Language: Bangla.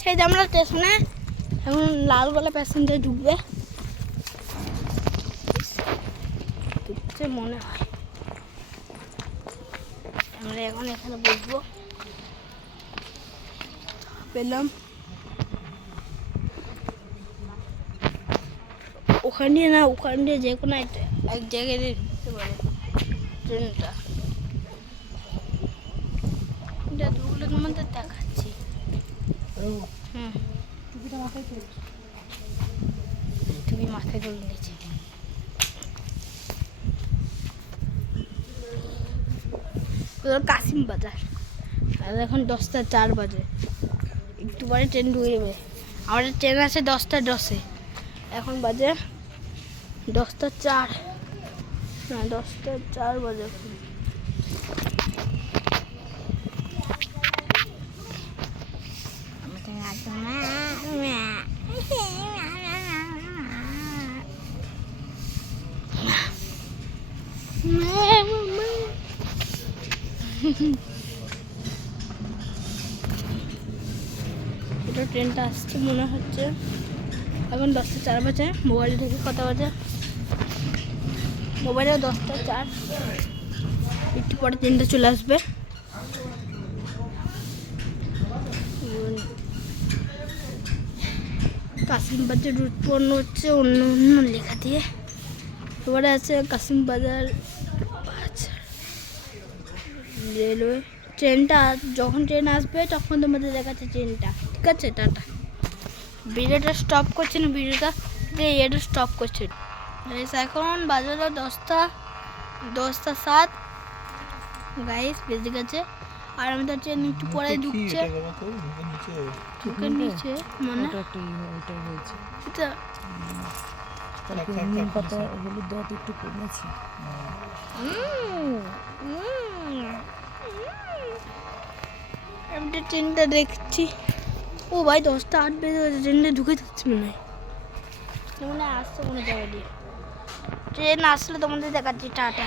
সেই যে আমরা স্টেশনে এখন লালগোলা প্যাসেঞ্জার ঢুকবে মনে হয়। আমরা এখন এখানে বসবো পেলাম ওখান দিয়ে না ওখান দিয়ে যে কোনো এক জায়গায় ঢুকতে পারে ট্রেনটা। এটা দুগুলোর মধ্যে দেখাচ্ছি। হুম তুমি মাথায় করে নিয়েছি। কাশিম বাজার আর এখন 10টা 4 বাজে, একটু পরে ট্রেন ঢুকে যাবে। আমাদের ট্রেন আছে 10টা 10-এ, এখন বাজে 10টা 4, না 10টা 4 বাজে এখন। এটা ট্রেনটা আসছে মনে হচ্ছে। এখন 10টা 4 বাজে। মোবাইল থেকে কত বাজে? মোবাইলে 10টা 4। একটু পরে ট্রেনটা চলে আসবে। কাশিম বাজার রুট পূর্ণ হচ্ছে অন্য অন্য লেখা দিয়ে। এবারে আছে কাশিম বাজার রেলওয়ে। ট্রেনটা যখন ট্রেন আসবে তখন তোমাদের দেখাচ্ছে ট্রেনটা, ঠিক আছে? টাটা। ভিডিওটা স্টপ করছে না, ভিডিওটা এটা স্টপ করছে। এখন বাজে 10টা 7 গাইস বেজে গেছে। আর আমাদের ট্রেন একটু পরে ঢুকছে। নিচে মানে একটু কমেছে। আমি ট্রেনটা দেখছি। ও ভাই 10টা 8 বেজে গেছে, ট্রেনটা ঢুকে যাচ্ছে মনে হয়। আসছে কোনো জায়গা দিয়ে। ট্রেন আসলে তোমাদের দেখাচ্ছি। টাটা।